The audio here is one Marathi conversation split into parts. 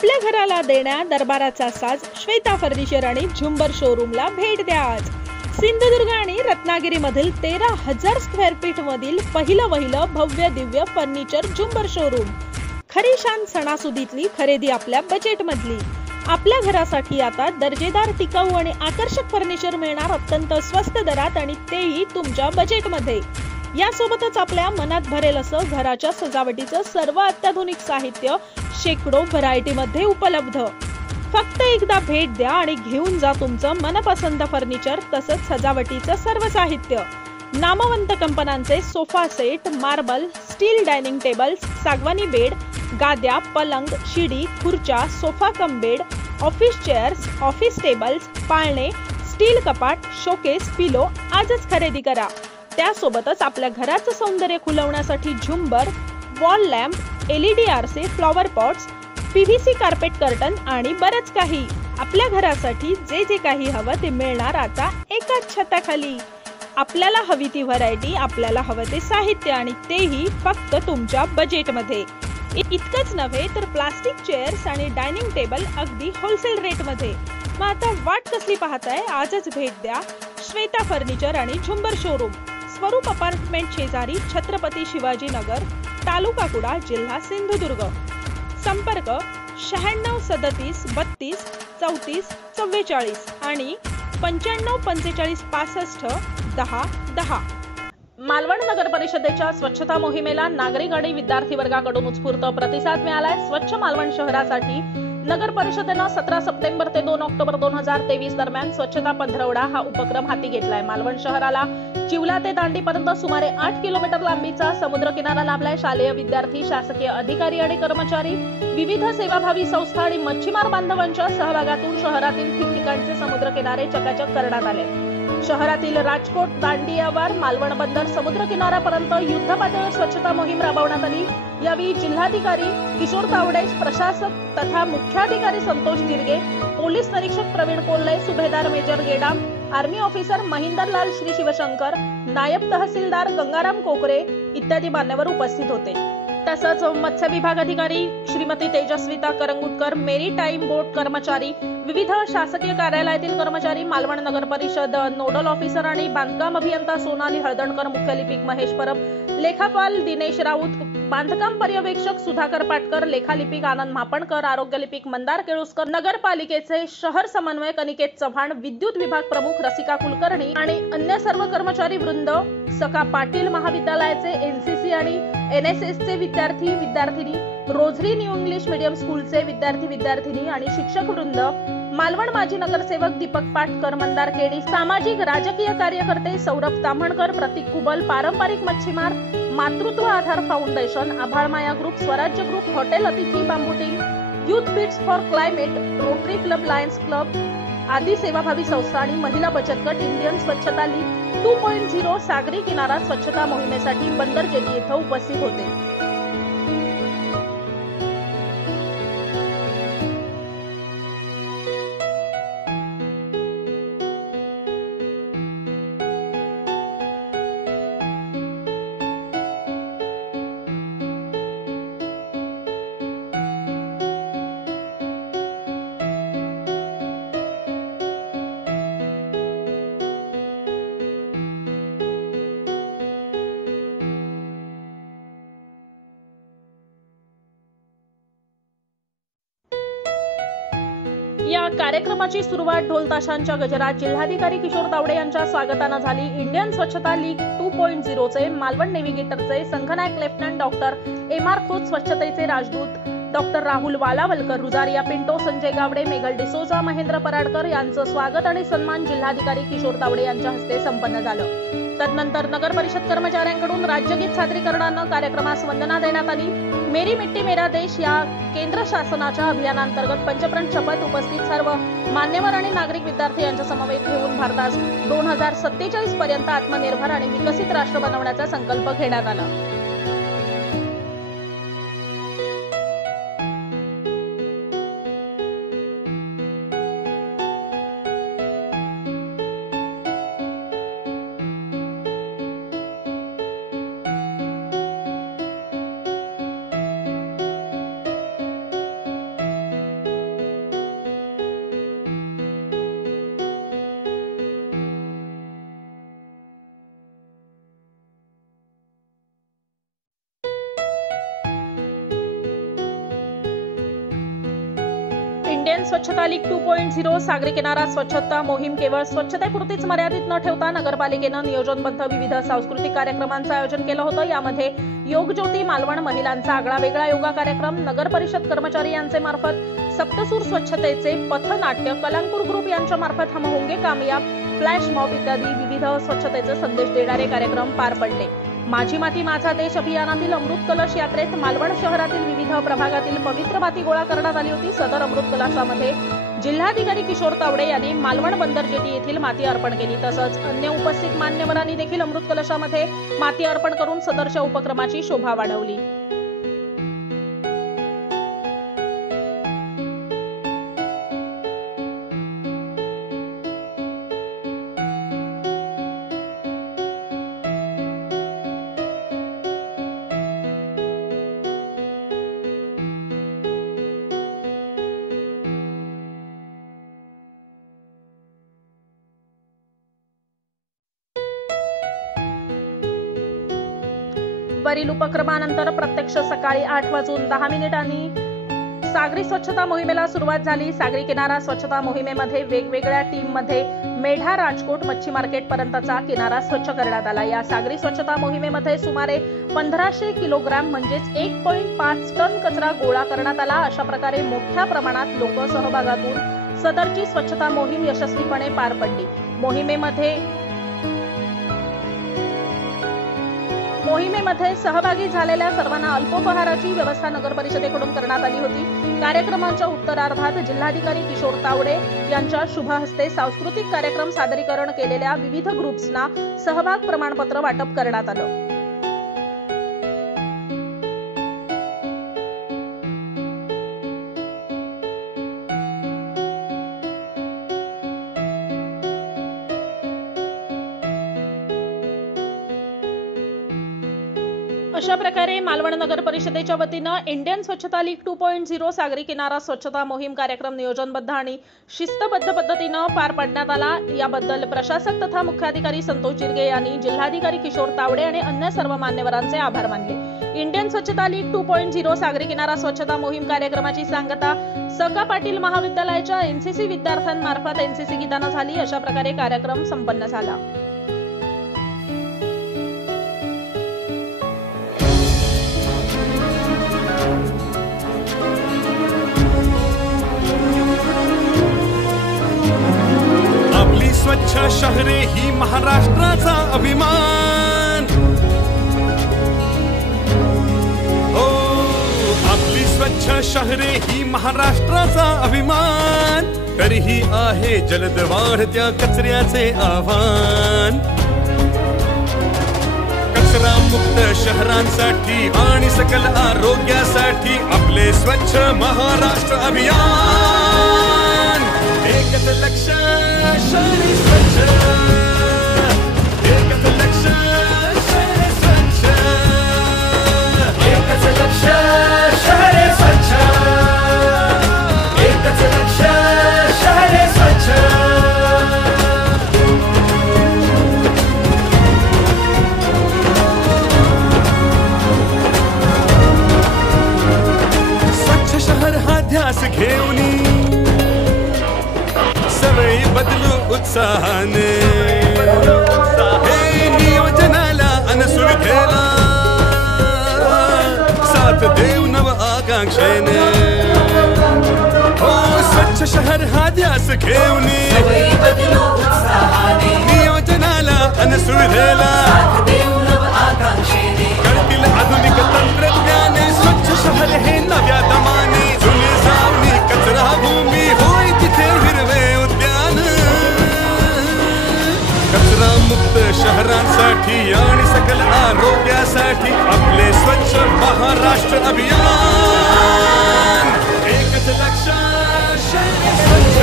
आपल्या घराला देण्या दरबाराचा साज श्वेता फर्निचर आणि झुंबर शोरूमला भेट द्या आज. सिंधुदुर्ग आणि रत्नागिरीमधील 13,000 स्क्वेअर फीट मधील पहिलं भव्य दिव्य फर्निचर झुंबर शोरूम. खरी शान सणासुदीतली खरेदी आपल्या बजेट मधली. आपल्या घरासाठी आता दर्जेदार, टिकाऊ आणि आकर्षक फर्निचर मिळणार अत्यंत स्वस्त दरात आणि तेही तुमच्या बजेट मध्ये. यासोबतच आपल्या मनात भरेल असं घराच्या सजावटीचं सर्व अत्याधुनिक साहित्य शेकडो व्हरायटी मध्ये उपलब्ध. फक्त एकदा भेट द्या आणि घेऊन जा तुमचं मनपसंत फर्निचर तसंच सजावटीचं सर्व साहित्य. नामवंत कंपन्यांचे sofa set, marble, steel dining tables, सागवानी बेड, गाद्या, पलंग, शिडी, खुर्च्या, sofa cum bed, office chairs, office tables, पाळणे, स्टील कपाट, शोकेस, पिलो आजच खरेदी करा. त्यासोबतच आपल्या घराचं सौंदर्य खुलवण्यासाठी झुंबर, वॉल लॅम्प, LED आरसे, flower pots, PVC carpet curtain आणि बरंच काही. आपल्या घरासाठी जे जे काही हवं ते मिळणार आता एकाच छताखाली. आपल्याला हवी ती व्हरायटी, आपल्याला हवं ते साहित्य आणि तेही फक्त तुमच्या बजेट मध्ये. इतकंच नव्हे तर प्लास्टिक चेअर्स आणि डायनिंग टेबल अगदी होलसेल रेट मध्ये. मग आता वाट कसली पाहताय? आजच भेट द्या श्वेता फर्निचर आणि झुंबर शोरूम, स्वरूप अपार्टमेंट शेजारी, छत्रपती शिवाजी नगर, तालुका कुडा, जिल्हा सिंधुदुर्ग. संपर्क 96 37 32 34 44 आणि 95 45 65 10 10. मालवण नगर परिषदेच्या स्वच्छता मोहिमेला नागरिक आणि विद्यार्थी वर्गाकडून उत्स्फूर्त प्रतिसाद मिळालाय. स्वच्छ मालवण शहरासाठी नगर परिषदेनं 17 सप्टेंबर ते 2 ऑक्टोबर 2023 दरम्यान स्वच्छता पंधरवडा हा उपक्रम हाती घेतलाय. मालवण शहराला चिवला ते दांडी पर्यंत सुमारे 8 किलोमीटर लांबीचा समुद्र किनारा लाभलाय. शालेय विद्यार्थी, शासकीय अधिकारी आणि कर्मचारी, विविध सेवाभावी संस्था आणि मच्छीमार बांधवांच्या सहभागातून शहरातील ठिकठिकाणचे समुद्र किनारे चकाचक करण्यात आले. शहरातील राजकोट दांडियावर मालवण बंदर समुद्र किनाऱ्यापर्यंत युद्ध पातळीवर स्वच्छता मोहीम राबवण्यात आली. यावेळी जिल्हाधिकारी किशोर तावडे, प्रशासक तथा मुख्याधिकारी संतोष दिर्गे, पोलीस निरीक्षक प्रवीण कोल्हे, सुभेदार major Gedam, army officer Mahinderlal Shri Shivshankar, नायब तहसीलदार गंगाराम कोकरे इत्यादी मान्यवर उपस्थित होते. तसंच मत्स्य विभाग अधिकारी श्रीमती तेजस्विता करंगुटकर, मेरी टाइम बोट कर्मचारी, विविध शासकीय कार्यालयातील कर्मचारी, मालवण नगर परिषद नोडल ऑफिसर आणि बांधकाम अभियंता सोनाली हळदणकर, मुख्य लिपिक महेश परब, लेखापाल दिनेश राऊत, बांधकाम पर्यवेक्षक सुधाकर पाटकर, लेखालिपिक आनंद मापणकर, आरोग्य लिपिक मंदार केळुसकर, नगरपालिकेचे शहर समन्वयक अनिकेत चव्हाण, विद्युत विभाग प्रमुख रसिका कुलकर्णी आणि अन्य सर्व कर्मचारी वृंद, सका पाटील महाविद्यालयाचे NCC आणि NSS चे विद्यार्थी विद्यार्थिनी, रोझरी न्यू इंग्लिश मीडियम स्कूलचे विद्यार्थी विद्यार्थिनी आणि शिक्षक वृंद, मालवण माजी नगरसेवक दीपक पाटकर, मंदार केडी, सामाजिक राजकीय कार्यकर्ते सौरभ ताम्हणकर, प्रतीक कुबल, पारंपरिक मच्छीमार, Matrutva Aadhaar foundation, Aabhalmaya group, Swarajya group, hotel Atithi Bambuti, youth fits for climate, rotary club, lions club आदी सेवाभावी संस्था आणि महिला बचत गट इंडियन स्वच्छता लीग 2.0 सागरी किनारा स्वच्छता मोहिमेसाठी बंदर जेटी येथे उपस्थित होते. या कार्यक्रमाची सुरुवात ढोल ताशांच्या गजरात जिल्हाधिकारी किशोर तावडे यांच्या स्वागताने झाली. इंडियन स्वच्छता लीग 2.0 चे मालवण नेव्हिगेटरचे संघनायक लेफ्टनंट डॉक्टर MR खोत, स्वच्छतेचे राजदूत डॉक्टर राहुल वालावलकर, रुजारिया पिंटो, संजय गावडे, मेघल डिसोजा, महेंद्र पराडकर यांचं स्वागत आणि सन्मान जिल्हाधिकारी किशोर तावडे यांच्या हस्ते संपन्न झालं. तदनंतर नगर परिषद कर्मचाऱ्यांकडून राज्यगीत सादरीकरणानं कार्यक्रमास वंदना देण्यात आली. मेरी मिट्टी मेरा देश या केंद्र शासनाच्या अभियानांतर्गत पंचप्रण शपथ उपस्थित सर्व मान्यवर आणि नागरिक विद्यार्थी यांच्या समवेत घेऊन भारतास 2047 पर्यंत आत्मनिर्भर आणि विकसित राष्ट्र बनवण्याचा संकल्प घेण्यात आला. इंडियन स्वच्छता लीग 2.0 सागरी किनारा स्वच्छता मोहीम केवळ स्वच्छतेपुरतीच मर्यादित न ठेवता नगरपालिकेनं नियोजनबद्ध विविध सांस्कृतिक कार्यक्रमांचं आयोजन केलं होतं। यामध्ये योग ज्योती मालवण महिलांचा आगळा वेगळा योगा कार्यक्रम, नगर परिषद कर्मचारी यांचे मार्फत सप्तसूर स्वच्छतेचे पथनाट्य, कलांकुर ग्रुप यांच्या मार्फत हम होंगे कामयाब, फ्लॅश मॉब इत्यादी विविध स्वच्छतेचे संदेश देणारे कार्यक्रम पार पडले। माझी माती माझा देश अभियानातील अमृत कलश यात्रेत मालवण शहरातील विविध प्रभागातील पवित्र माती गोळा करण्यात आली होती। सदर अमृत कलशामध्ये जिल्हाधिकारी किशोर तावडे यांनी मालवण बंदर जेटी येथील माती अर्पण केली। तसंच अन्य उपस्थित मान्यवरांनी देखील अमृत कलशामध्ये माती अर्पण करून सदरच्या उपक्रमाची शोभा वाढवली। वरील उपक्रमानंतर प्रत्यक्ष सकाळी 8:10 सागरी स्वच्छता मोहिमेला सुरुवात झाली। सागरी किनारा स्वच्छता मोहिमेमध्ये वेगवेगळ्या टीममध्ये मेढा राजकोट मच्छी मार्केट पर्यंतचा किनारा स्वच्छ करण्यात आला। या सागरी स्वच्छता मोहिमेमध्ये सुमारे 1500 किलोग्राम म्हणजेच 1.5 टन कचरा गोळा करण्यात आला। अशा प्रकारे मोठ्या प्रमाणात लोक सहभागातून सदरची स्वच्छता मोहीम यशस्वीपणे पार पडली। मोहिमेमध्ये सहभागी झालेल्या सर्वांना अल्पोपहाराची व्यवस्था नगर परिषदेकडून करण्यात आली होती। कार्यक्रमाच्या उत्तरार्धात जिल्हाधिकारी किशोर तावडे यांच्या शुभ हस्ते सांस्कृतिक कार्यक्रम सादरीकरण केलेल्या विविध ग्रुप्सना सहभाग प्रमाणपत्र वाटप करण्यात आलं। अशा प्रकारे मालवण नगर परिषदेच्या वतीनं इंडियन स्वच्छता लीग 2.0 सागरी किनारा स्वच्छता मोहीम कार्यक्रम नियोजनबद्ध आणि शिस्तबद्ध पद्धतीनं पार पाडण्यात आला। याबद्दल प्रशासक तथा मुख्याधिकारी संतोष जिरगे यांनी जिल्हाधिकारी किशोर तावडे आणि अन्य सर्व मान्यवरांचे आभार मानले। इंडियन स्वच्छता लीग 2.0 सागरी किनारा स्वच्छता मोहीम कार्यक्रमाची सांगता सका पाटील महाविद्यालयाच्या एनसीसी विद्यार्थ्यांमार्फत एनसीसी गीतानं झाली। अशा प्रकारे कार्यक्रम संपन्न झाला। स्वच्छ शहरे ही महाराष्ट्राचा अभिमान, हो आपली स्वच्छ शहरे ही महाराष्ट्राचा अभिमान, तरीही आहे जलद वाढत्या कचऱ्याचे आव्हान। कचरा मुक्त शहरांसाठी आणि सकल आरोग्यासाठी आपले स्वच्छ महाराष्ट्र अभियान। एकच लक्ष्य शहरे स्वच्छ, एकच लक्ष्य शहरे स्वच्छ, एकच लक्ष्य शहरे स्वच्छ, एकच लक्ष्य शहरे स्वच्छ। स्वच्छ शहर हा ध्यास घेऊन सवयी बदलू उत्साहाने, हे नियोजनाला अन सुविधेला साथ देऊ नव आकांक्षेने, हो स्वच्छ शहर हा ध्यास घेऊन नियोजनाला अन सुविधेला करतील आधुनिक तंत्रज्ञाने। स्वच्छ शहर हे नव्या दमाने, जुनी सावनी कचरा भूमी होय तिथे हिरवे उद्यान। कचरा मुक्त शहरांसाठी आणि सकल आरोग्यासाठी आपले स्वच्छ महाराष्ट्र अभियान। एकच लक्ष्य शहरे स्वच्छ,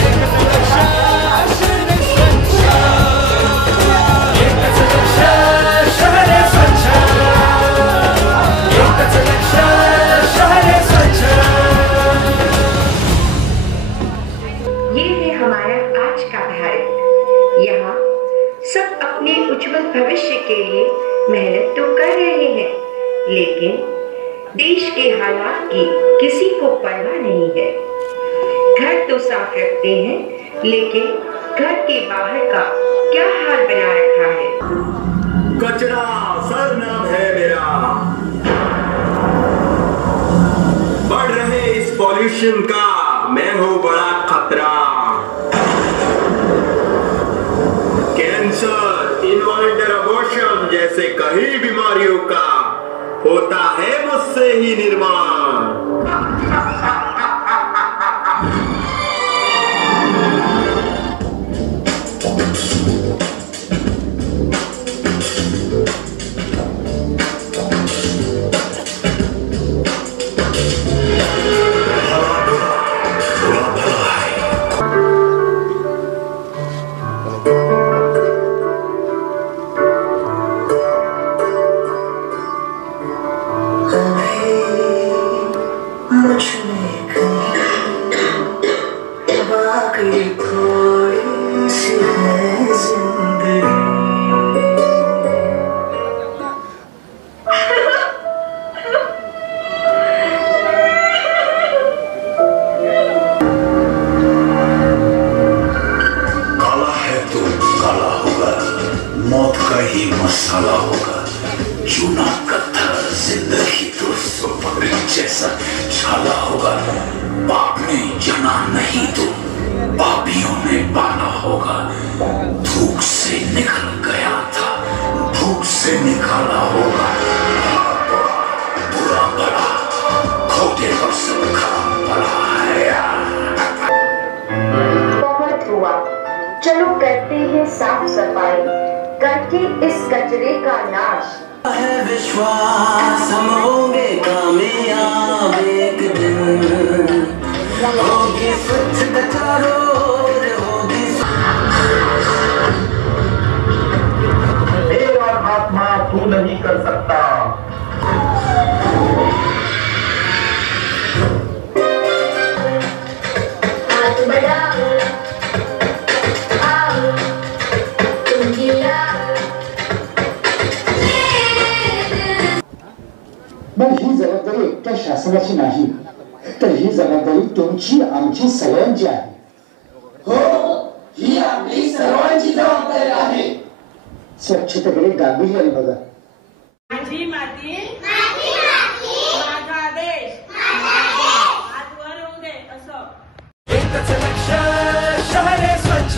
एकच लक्ष्य शहरे स्वच्छ, एकच लक्ष्य शहरे स्वच्छ, एकच लक्ष्य शहरे स्वच्छ। ये है हमारा आज का भारत। यहाँ सब अपने उज्जवल भविष्य के लिए मेहनत तो कर रहे हैं, लेकिन देश के हालात की किसी को परवाह नहीं है। घर तो साफ रखते हैं, लेकिन घर के बाहर का क्या हाल बना रखा है। कचरा सरनाम है मेरा। बढ़ रहे इस पॉल्यूशन का मैं हूं बड़ा खतरा। कैंसर, इनवॉल्यूंटरी अबॉर्शन जैसे कई बीमारियों का होता है मुझसे ही निर्माण। मौत का ही मसाला होगा। चूना पत्थर जिंदगी तो सुपर जैसा छाला होगा। बाप ने जना नहीं तो पापियों ने पाला होगा। धूप से निकल गया था, धूप से निकाला होगा। बुरा भला खोटे पर सुखा पड़ा है। बहुत हुआ, चलो करते हैं साफ सफाई करके इस कचरे का नाश। है विश्वास हम होंगे कामयाब एक दिन। होगी स्वच्छ कचरा रोड, होगी मेरा आत्मा तू नहीं कर सकता। हाथ बढ़ाओ, आओ, तुम गिलाओ। मग ही जबाबदारी एकट्या शासनाची नाही, तर ही जबाबदारी तुमची आमची सगळ्यांची आहे. हो, ही आपली सर्वांची जबाबदारी आहे. स्वच्छतेकडे गांभीर्याने बघा. माझी माती, माझा देश, हात वर होऊ दे असं. एकच लक्ष शहरे स्वच्छ.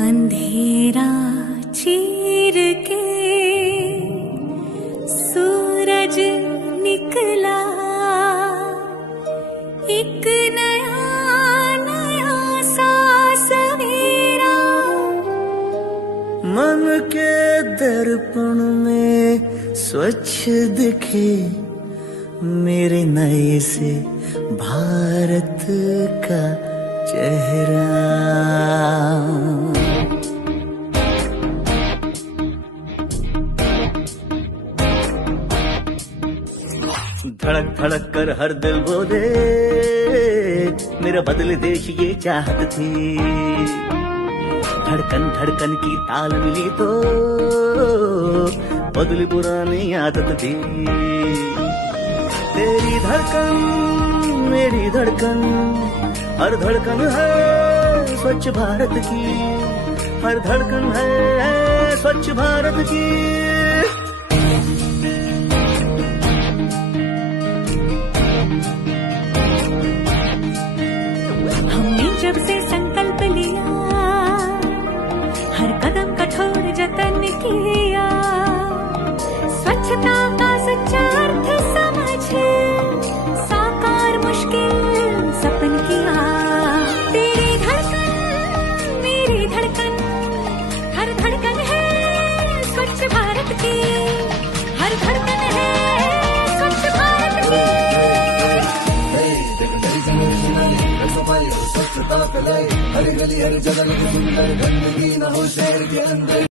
अंधेरा चीर के सूरज निकला, एक नया नया सा सवेरा। मन के दर्पण में स्वच्छ दिखे मेरे नए से भारत का चेहरा। धड़क धड़क कर हर दिल बोले मेरा बदले देश ये चाहत थी। धड़कन धड़कन की ताल मिली तो बदली पुरानी आदत थी। तेरी धड़कन मेरी धड़कन, हर धड़कन है स्वच्छ भारत की। हर धड़कन है स्वच्छ भारत की। हमने जब से संकल्प लिया, हर कदम कठोर जतन किया। स्वच्छता का सच्चा अर्थ समझे, साकार मुश्किल सपन किया। तेरी धड़कन मेरी धड़कन, हर धड़कन है स्वच्छ भारत की। हर धड़कन है स्वच्छ भारत की। स्वच्छता फैलाई हर गली हर जगह, सुंदर गंदगी न हो शहर के अंदर।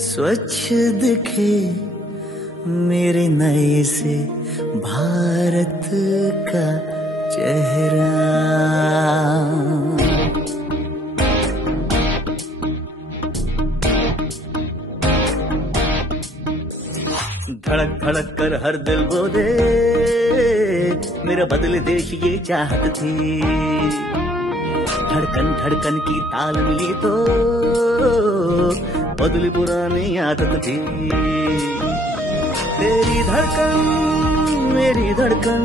स्वच्छ दिखे मेरे नए से भारत का चेहरा। धड़क धड़क कर हर दिल बोले मेरा बदले देश ये चाहत थी। धड़कन धड़कन की ताल मिली तो बदली पुरानी आदत थी। तेरी धड़कन मेरी धड़कन,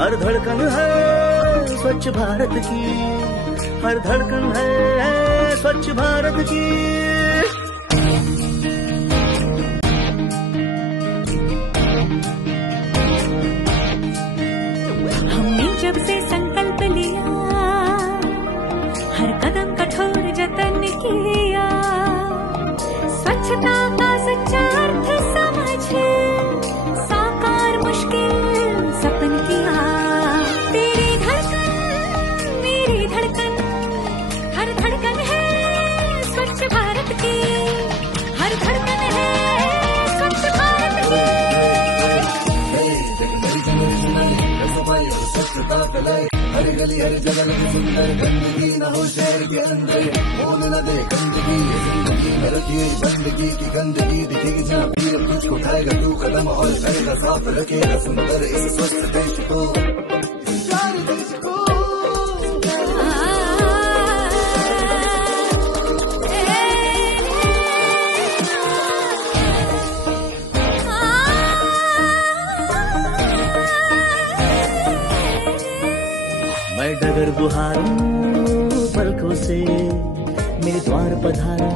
हर धड़कन है स्वच्छ भारत की, हर धड़कन है स्वच्छ भारत की। जब से संकल्प लिया, हर कदम कठोर जतन किया, स्वच्छता का सच्चा अर्थ समझे, साकार मुश्किल सपन किया। तेरी धड़कन मेरी धड़कन, हर धड़कन है स्वच्छ भारत की, हर धड़कन है स्वच्छ भारत की। स्वच्छता फैलाए हर गली हर जगह लगे सुंदर, गंदगी न हो शहर के अंदर, होने न दे गंदगी जिंदगी में रखिए बंदगी की गंदगी दिखेगी जहाँ भी अब तुझको उठाएगा तू कदम और करेगा साफ रखेगा सुंदर इस स्वस्थ देश को, इस प्यारे देश को। मैं डगर बुहारूं पलकों से मेरे द्वार पधारा